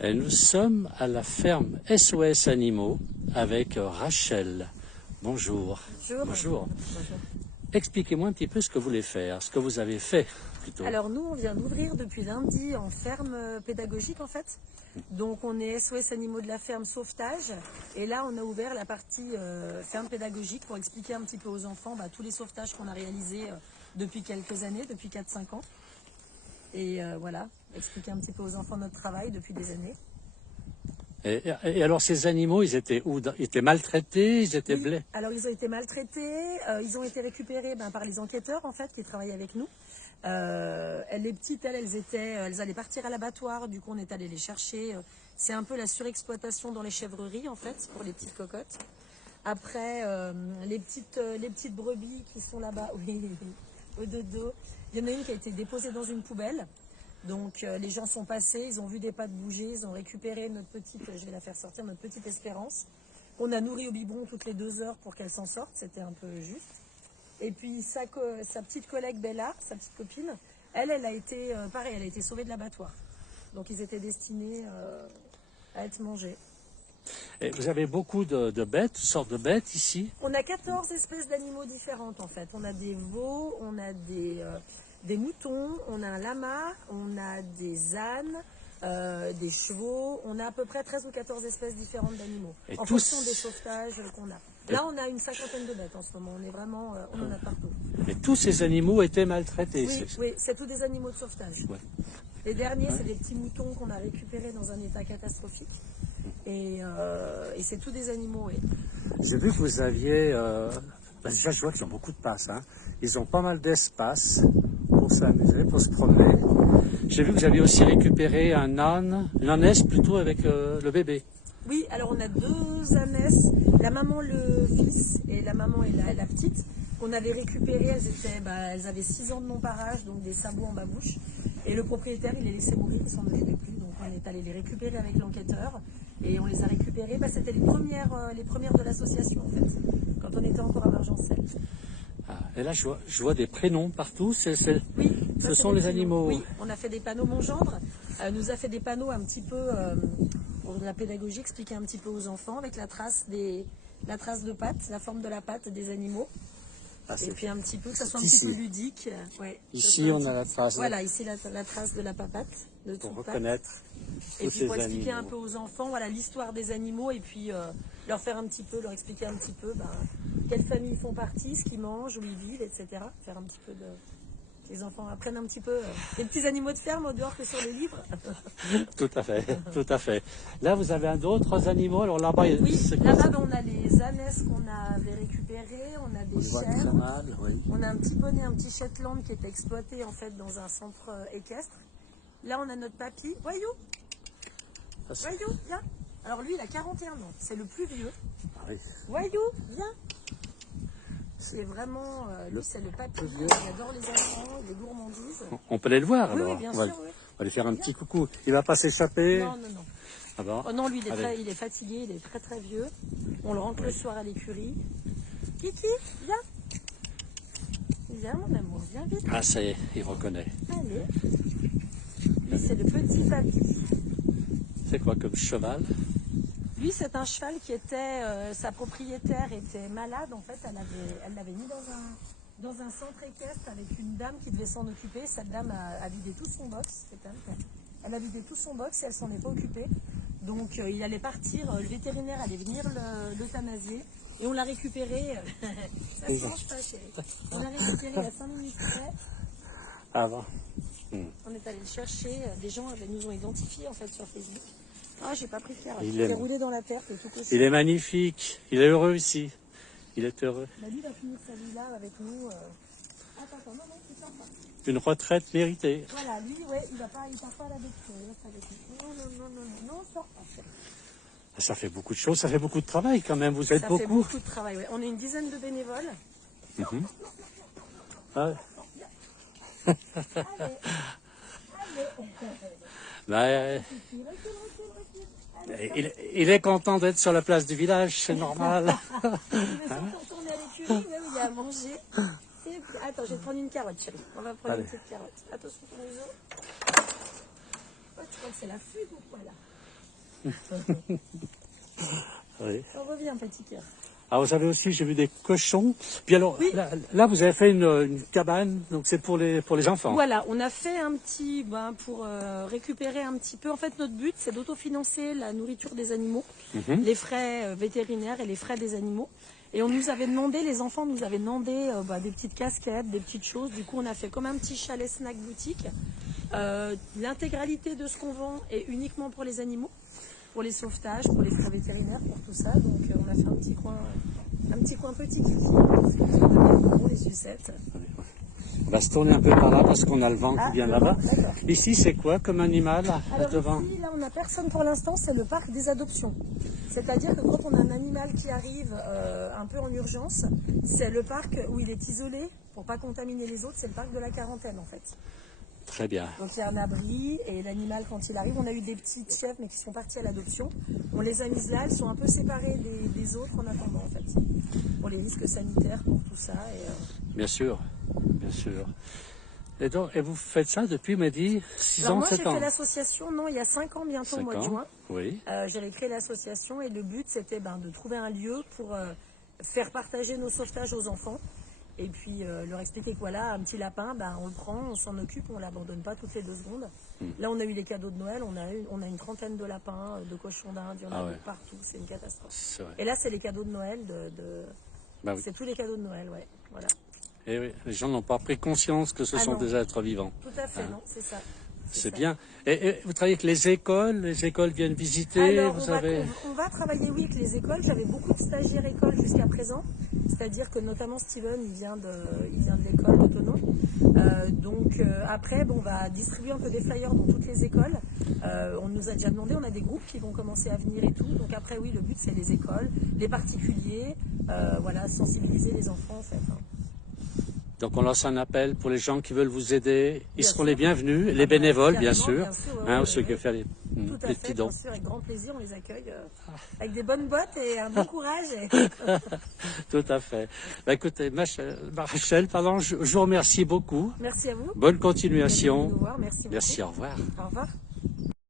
Et nous sommes à la ferme SOS Animaux avec Rachel. Bonjour. Bonjour. Bonjour. Expliquez-moi un petit peu ce que vous voulez faire, ce que vous avez fait plutôt. Alors nous, on vient d'ouvrir depuis lundi en ferme pédagogique en fait. Donc on est SOS Animaux de la ferme sauvetage. Et là, on a ouvert la partie ferme pédagogique pour expliquer un petit peu aux enfants tous les sauvetages qu'on a réalisés depuis quelques années, depuis 4-5 ans. Et voilà, expliquer un petit peu aux enfants notre travail depuis des années. Et alors ces animaux, ils étaient où? Ils étaient maltraités, ils étaient blessés? Alors ils ont été maltraités, ils ont été récupérés par les enquêteurs en fait qui travaillent avec nous. Les petites, elles allaient partir à l'abattoir, du coup on est allé les chercher. C'est un peu la surexploitation dans les chèvreries en fait pour les petites cocottes. Après les petites brebis qui sont là-bas, oui, au dodo. Il y en a une qui a été déposée dans une poubelle. Donc les gens sont passés, ils ont vu des pattes bouger, ils ont récupéré notre petite, je vais la faire sortir, notre petite Espérance. On a nourri au biberon toutes les 2 heures pour qu'elle s'en sorte, c'était un peu juste. Et puis sa petite collègue Bella, sa petite copine, elle a été, pareil, elle a été sauvée de l'abattoir. Donc ils étaient destinés à être mangés. Et vous avez beaucoup de bêtes, toutes sortes de bêtes ici? On a 14 espèces d'animaux différentes en fait. On a des veaux, on a des moutons, on a un lama, on a des ânes, des chevaux. On a à peu près 13 ou 14 espèces différentes d'animaux en fonction des sauvetages qu'on a. Là, on a une 50aine de bêtes en ce moment. On est vraiment, on en a partout. Et tous ces animaux étaient maltraités? Oui, c'est tous des animaux de sauvetage. Ouais. Les derniers, c'est des petits moutons qu'on a récupérés dans un état catastrophique. Et c'est tous des animaux, oui. J'ai vu que vous aviez... déjà, je vois qu'ils ont beaucoup de place. Hein. Ils ont pas mal d'espace pour s'amuser, pour se promener. J'ai vu que vous aviez aussi récupéré un âne, une ânesse plutôt avec le bébé. Oui, alors on a 2 ânesses, la maman, le fils, et la maman et la petite, qu'on avait récupérées. Elles avaient 6 ans de non-parage, donc des sabots en babouche. Et le propriétaire, il les laissait mourir, il s'en occupait plus. Donc on est allé les récupérer avec l'enquêteur. Et on les a récupérées. C'était les premières de l'association, en fait, quand on était encore à Margencel. Ah, et là, je vois des prénoms partout. Oui, ce sont les animaux. Oui, on a fait des panneaux. Mon gendre nous a fait des panneaux un petit peu pour de la pédagogie, expliquer un petit peu aux enfants avec la trace de patte, la forme de la patte des animaux. Et puis un petit peu, que ça soit un petit peu ludique. Ouais, ici, on a la trace. Voilà, ici la trace de la papate. Pour reconnaître. Et puis pour expliquer un peu aux enfants, voilà, l'histoire des animaux et puis leur expliquer un petit peu quelles familles font partie, ce qu'ils mangent, où ils vivent, etc. Faire un petit peu de... Les enfants apprennent un petit peu les petits animaux de ferme au dehors que sur les livres. Tout à fait, tout à fait. Là, vous avez d'autres animaux. Alors là-bas, oui, là-bas, on a les ânesses qu'on avait récupérées, on a des chèvres, on a un petit poney, un petit Shetland qui était exploité en fait dans un centre équestre. Là, on a notre papy. Voyou, Voyou, viens. Alors lui, il a 41 ans, c'est le plus vieux. Ah oui. Voyou, viens. C'est vraiment, lui c'est le papy, il adore les enfants, les gourmandises. On peut aller le voir alors. Oui, bien sûr. On va lui faire un petit coucou. Il va pas s'échapper? Non, non, non. Ah bon? Oh non, lui il est fatigué, il est très très vieux. On le rentre le soir à l'écurie. Kiki, viens. Viens mon amour, viens vite. Ah ça y est, il reconnaît. Allez. Lui c'est le petit papy. C'est quoi comme cheval? Lui, c'est un cheval qui était, sa propriétaire était malade, en fait, elle l'avait mis dans un centre équestre avec une dame qui devait s'en occuper. Cette dame a vidé tout son box, elle a vidé tout son box et elle s'en est pas occupée. Donc il allait partir, le vétérinaire allait venir l'euthanasier et on l'a récupéré, ça se mange pas chérie, on l'a récupéré il y a 5 minutes près. Ah bon. On est allé le chercher, des gens nous ont identifiés en fait sur Facebook. Ah, j'ai pas pris de carotte. Il est roulé dans la terre, tout coché. Il est magnifique. Il est heureux ici. Il est heureux. Lui, il va finir sa vie là avec nous. Attends, non, tu sors pas. Une retraite méritée. Voilà, lui, ouais, il part pas à la bêtise. Il reste avec nous. Non, sors pas. Ça fait beaucoup de choses, ça fait beaucoup de travail quand même. Vous êtes beaucoup. Ça fait beaucoup de travail, ouais. On est une dizaine de bénévoles. Ah. Allez. Il est content d'être sur la place du village, c'est normal. Il veut retourner à l'écurie, où il y a à manger. Attends, je vais te prendre une carotte, chérie. On va prendre une petite carotte. Attention, ton museau. Oh, tu crois que c'est la fugue ou quoi là? Oui. On revient, petit cœur. Alors vous avez aussi, j'ai vu des cochons. Puis alors, Oui. là, vous avez fait une cabane, donc c'est pour les enfants. Voilà, on a fait un petit, pour récupérer un petit peu. En fait, notre but, c'est d'autofinancer la nourriture des animaux, les frais vétérinaires et les frais des animaux. Et on nous avait demandé, les enfants nous avaient demandé des petites casquettes, des petites choses. Du coup, on a fait comme un petit chalet snack boutique. L'intégralité de ce qu'on vend est uniquement pour les animaux, pour les sauvetages, pour les frais vétérinaires, pour tout ça. Donc, on a fait un petit coin petit qui fait les sucettes. On va se tourner un peu par là parce qu'on a le vent qui vient là-bas. D'accord. Ici, c'est quoi comme animal Alors devant? ici, là, on n'a personne pour l'instant, c'est le parc des adoptions. C'est-à-dire que quand on a un animal qui arrive un peu en urgence, c'est le parc où il est isolé pour pas contaminer les autres, c'est le parc de la quarantaine en fait. Très bien. Donc il y a un abri et l'animal quand il arrive, on a eu des petites chèvres mais qui sont parties à l'adoption. On les a mises là, elles sont un peu séparées des autres en attendant en fait. Pour les risques sanitaires, pour tout ça. Bien sûr, bien sûr. Et donc, et vous faites ça depuis, m'a dit, 6 Alors ans, moi 7 j'ai ans? fait l'association, non, il y a 5 ans bientôt au 5 mois de ans, juin. oui. J'avais créé l'association et le but c'était de trouver un lieu pour faire partager nos sauvetages aux enfants. Et puis leur expliquer que voilà, un petit lapin, on le prend, on s'en occupe, on ne l'abandonne pas toutes les 2 secondes. Là, on a eu les cadeaux de Noël, on a une trentaine de lapins, de cochons d'Inde, il y en a de partout, c'est une catastrophe. Vrai. Et là, c'est les cadeaux de Noël, Oui. c'est tous les cadeaux de Noël, ouais. Voilà. Et oui, les gens n'ont pas pris conscience que ce sont non. des êtres vivants. Tout à fait, non, c'est ça. C'est bien. Et vous travaillez avec les écoles viennent visiter, Alors, vous on va travailler, oui, avec les écoles. J'avais beaucoup de stagiaires écoles jusqu'à présent. C'est-à-dire que notamment Steven, il vient de l'école de Thonon. Après, on va distribuer un peu des flyers dans toutes les écoles. On nous a déjà demandé, on a des groupes qui vont commencer à venir et tout. Donc après, oui, le but, c'est les écoles, les particuliers, sensibiliser les enfants, en fait. Donc on lance un appel pour les gens qui veulent vous aider. Ils seront sûr. les bienvenus, les bénévoles, bien sûr. Ceux qui veulent faire Tout à les fait, petits dons. bien sûr, avec grand plaisir, on les accueille avec des bonnes bottes et un bon courage. Tout à fait. Écoutez, Rachel, je vous remercie beaucoup. Merci à vous. Bonne continuation. Merci beaucoup. Merci, au revoir. Au revoir.